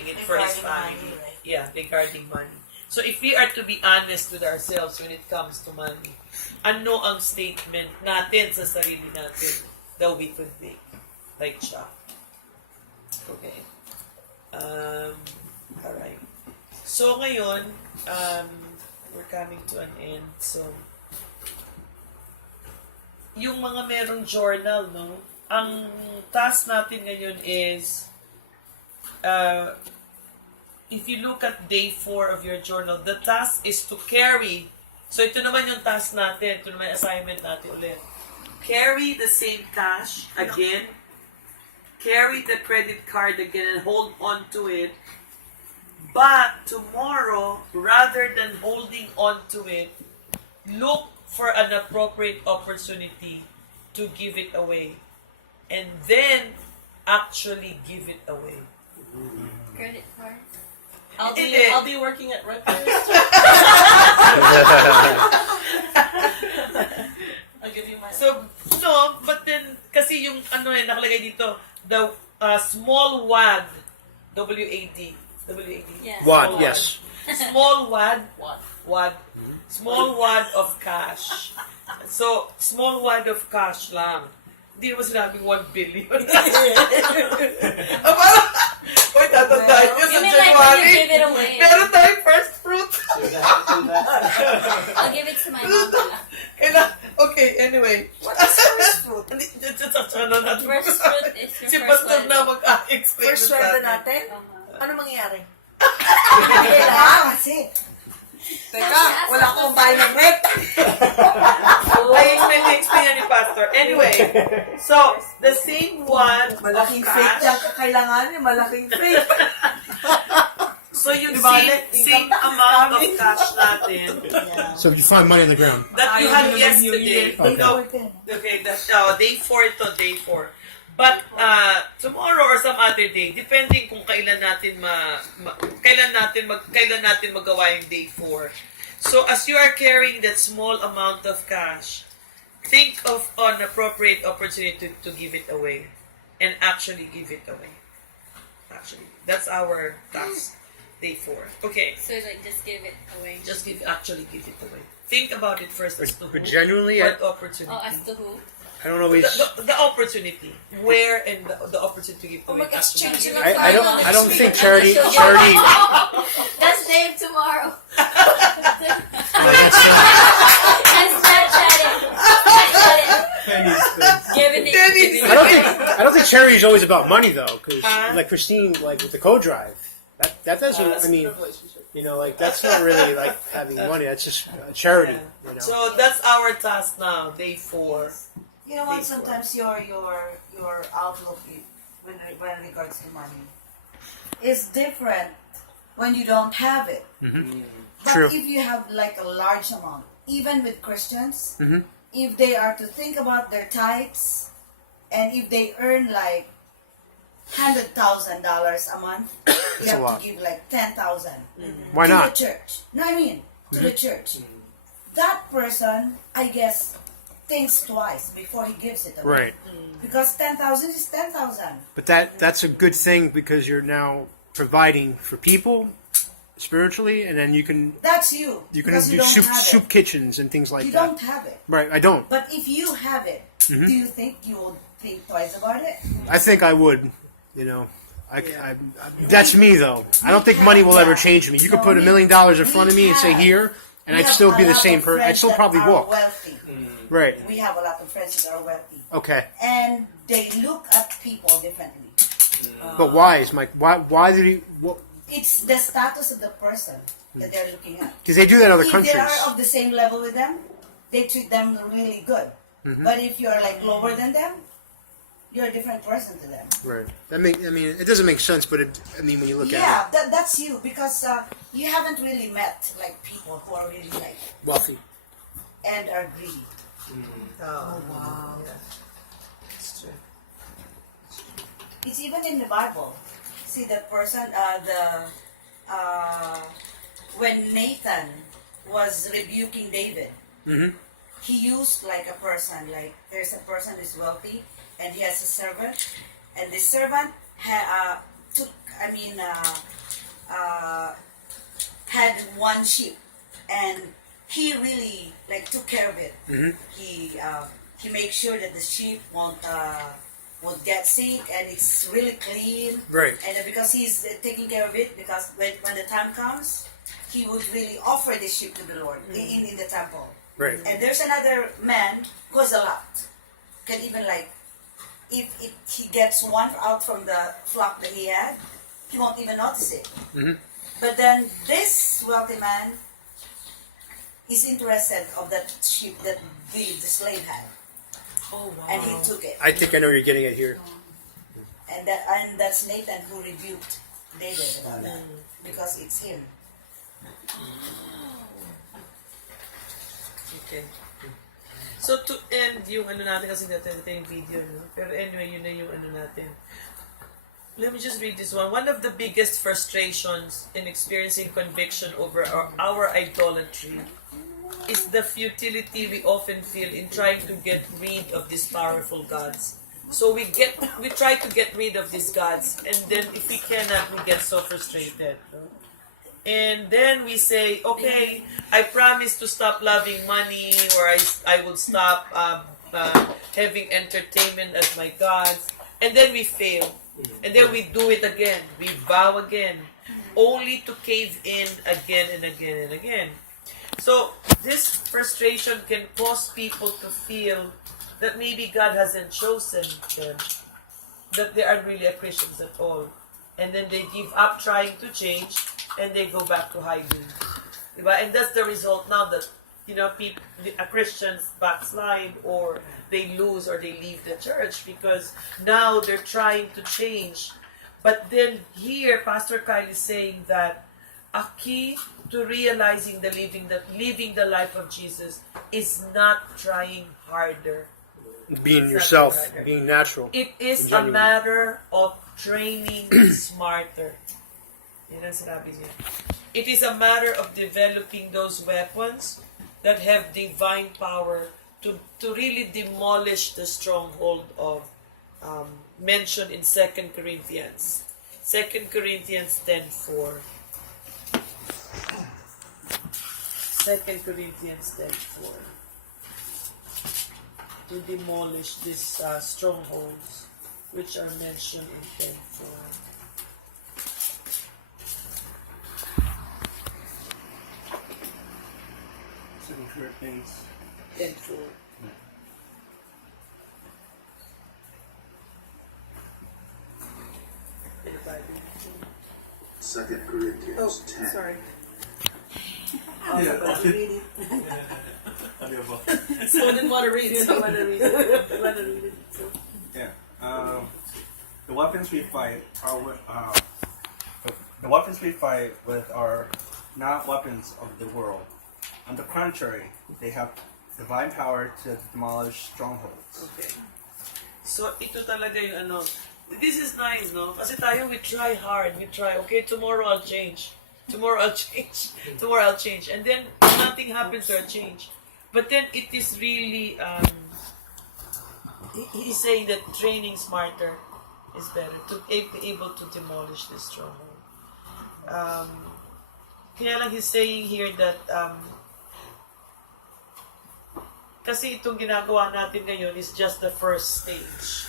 budgeting it for his Regarding family. money, right? Yeah, regarding money. So if we are to be honest with ourselves when it comes to money, ano ang statement natin sa sarili natin that we could make? Like siya. Okay. Alright. So ngayon, we're coming to an end. So, yung mga merong journal, no? Ang task natin ngayon is, if you look at day 4 of your journal, the task is to carry. So, ito naman yung task natin. Ito naman yung assignment natin ulit. Carry the same cash again. Carry the credit card again and hold on to it. But tomorrow, rather than holding on to it, look for an appropriate opportunity to give it away. And then, actually give it away. Credit card. I'll be working at Rutgers. I'll give you my. So, but then, kasi yung ano nakalagay dito, the small WAD, W-A-D, W-A-D. Yes. Wad, yes. Small WAD, What? WAD, small WAD of cash. So, small WAD of cash lang. Hindi naman sinabing 1 billion. Uy, tatandaan nyo sa You mean like when January. you give it away? Meron tayong first fruit. I'll give it to my mom. Okay, anyway. What is first fruit? First fruit is your Si first Pastor one. na mag-explain First sa sweldo atin. natin? Uh-huh. Ano mangyayari? Kasi. Teka, wala akong bahay ng rent. Ay, explain niya ni Pastor. Anyway, so, the same one Malaking of fake cash. yan kakailanganin. Malaking fake. So, yung Diba, same income tax amount of namin. cash natin Yeah. So you find money on the ground. that you Ayaw had nyo ng yesterday. New Year. No, okay, that's day 4 ito, day 4. But tomorrow or some other day, depending kung kailan natin kailan natin magawa yung day 4. So as you are carrying that small amount of cash, think of an appropriate opportunity to give it away and actually give it away. Actually, that's our task. Day 4. Okay, So like just give it away. just actually give it away. Think about it first as to who, But genuinely, what opportunity. Oh, as to who? I don't always. The opportunity, where and the opportunity to give away. Mag-exchange actually. sila. I don't think charity. That's Dave tomorrow. And Snapchatting. Giving it. Denny's. I don't think charity is always about money though, because Huh? like Christine, like with the co-drive, that doesn't. I mean, you know, like that's not really like having money. That's just charity. You know. So that's our task now, day 4. You know what? Sometimes your outlook when regards to money is different when you don't have it. But True. if you have like a large amount, even with Christians, Mhm. if they are to think about their tithes, and if they earn like $100,000 a month, you That's a have to lot. give like 10,000 Why to not? the church. No, I mean to the church. That person, I guess, thinks twice before he gives it away. Right. Because 10,000 is 10,000. But that's a good thing because you're now providing for people spiritually, and then you can That's you. do because you don't have soup it. kitchens and things like You that. don't have it. Right. I don't. But if you have it, do you think you will think twice about it? I think I would. You know. That's me though. I don't think money will ever change me. You could put $1 million in front of me and say here, and We I'd have still a be the lot same of person. I'd friends still that probably are walk. Wealthy. Right. We have a lot of friends that are wealthy, Okay. and they look at people differently. But why is Mike? Why did he? It's the status of the person that they're looking at. Because they do that in other If countries. they are of the same level with them, they treat them really good. But if you're like lower than them, you're a different person to them. Right. I mean, it doesn't make sense, but when you look Yeah, at that's you because you haven't really met like people who are really like it, wealthy. and are greedy. Oh, wow. It's true. It's even in the Bible. See the person, when Nathan was rebuking David, Mhm. he used like a person, like there's a person who's wealthy and he has a servant, and the servant took had one sheep, and he really like took care of it. Mhm. He makes sure that the sheep won't get sick, and it's really clean. Right. And because he's taking care of it, because when the time comes, he would really offer the sheep to the Lord in the temple. Right. And there's another man who has a lot. Can even like, if he gets one out from the flock that he had, he won't even notice it. Mhm. But then this wealthy man is interested of that sheep that the slave had, Oh, wow. and he took it. I think I know where you're getting at here. And that's Nathan who rebuked David about that, because it's him. Okay. So to end yung ano natin, kasi natin yung video, no? Pero anyway, yun na yung ano natin. Let me just read this one. One of the biggest frustrations in experiencing conviction over our idolatry is the futility we often feel in trying to get rid of these powerful gods. So we try to get rid of these gods, and then if we cannot, we get so frustrated. No? And then we say, okay, I promise to stop loving money, or I will stop having entertainment as my gods. And then we fail. And then we do it again. We vow again. Only to cave in again and again and again. So this frustration can cause people to feel that maybe God hasn't chosen them, that they aren't really a Christians at all. And then they give up trying to change, and they go back to hiding. Diba? And that's the result now that, people, Christians backslide, or they lose, or they leave the church, because now they're trying to change. But then here, Pastor Kyle is saying that a key to realizing living the life of Jesus is not trying harder. Being It's yourself, not harder. being natural. It is a Genuine. matter of training smarter. Yan ang sinabi niya. It is a matter of developing those weapons that have divine power to really demolish the stronghold of mentioned in 2 Corinthians. 2 Corinthians 10:4. 2 Corinthians 10:4. To demolish these strongholds which are mentioned in 10:4. Second Corinthians. 10:4. In the Bible. 2 Corinthians Oh, 10. sorry. Yeah. Read it. Ano ba? So I didn't want to read it. I want to read it. I want to read it. So. Yeah. The weapons we fight are the weapons we fight with are not weapons of the world. On the contrary, they have divine power to demolish strongholds. Okay. So, ito talaga yung ano. This is nice, no? Kasi tayo, we try hard. We try, okay, tomorrow I'll change. Tomorrow I'll change. Tomorrow I'll change. And then, nothing happens to our change. But then, it is really, he's saying that training smarter is better to be able to demolish this stronghold. Kaya lang he's saying here that, kasi itong ginagawa natin ngayon is just the first stage.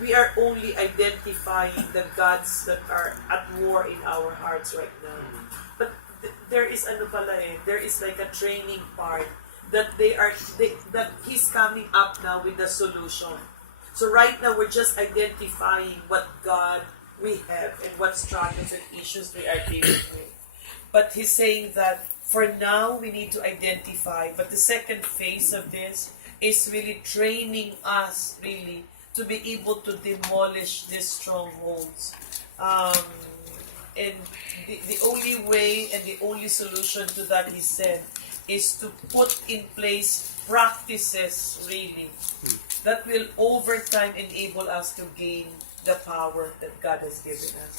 We are only identifying the gods that are at war in our hearts right now. But there is there is like a training part that that he's coming up now with the solution. So right now we're just identifying what God we have and what struggles and issues we are dealing with. But he's saying that for now we need to identify, but the second phase of this is really training us really to be able to demolish these strongholds. And the only way and the only solution to that, he said, is to put in place practices really that will over time enable us to gain the power that God has given us.